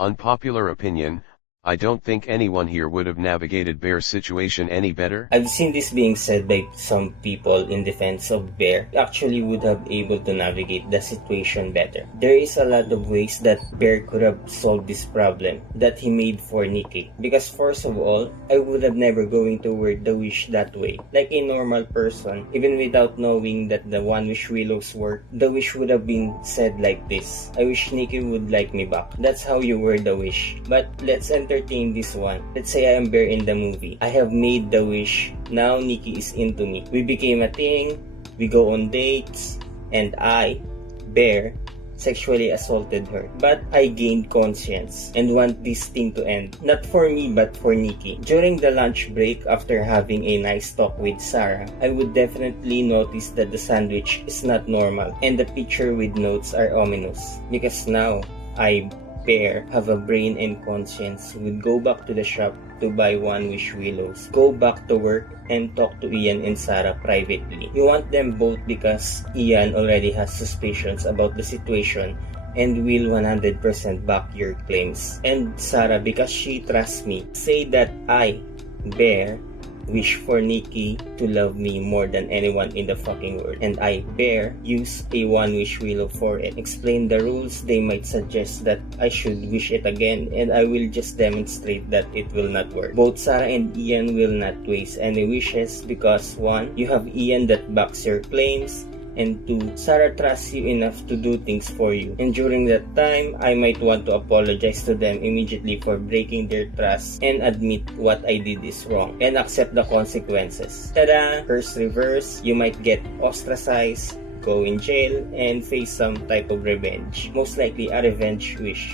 Unpopular opinion, I don't think anyone here would have navigated Bear's situation any better. I've seen this being said by some people in defense of Bear actually would have able to navigate the situation better. There is a lot of ways that Bear could have solved this problem that he made for Nikki. Because first of all, I would have never going to word the wish that way. Like a normal person, even without knowing that the One Wish Willows work, the wish would have been said like this: I wish Nikki would like me back. That's how you word the wish. But let's entertain this one. Let's say I am Bear in the movie. I have made the wish. Now Nikki is into me. We became a thing. We go on dates. And I, Bear, sexually assaulted her. But I gained conscience and want this thing to end. Not for me but for Nikki. During the lunch break, after having a nice talk with Sarah, I would definitely notice that the sandwich is not normal and the picture with notes are ominous. Because now, I, Bear, have a brain and conscience, would go back to the shop to buy One Wish Willows, go back to work, and talk to Ian and Sarah privately. You want them both because Ian already has suspicions about the situation and will 100% back your claims. And Sarah, because she trusts me, say that I, Bear, wish for Nikki to love me more than anyone in the fucking world. And I, Bear, use a One Wish Willow for it. Explain the rules. They might suggest that I should wish it again, and I will just demonstrate that it will not work. Both Sarah and Ian will not waste any wishes because 1. You have Ian that backs your claims, and 2. Sarah trusts you enough to do things for you. And during that time, I might want to apologize to them immediately for breaking their trust and admit what I did is wrong and accept the consequences. Tada! First reverse, you might get ostracized, go in jail, and face some type of revenge. Most likely a revenge wish.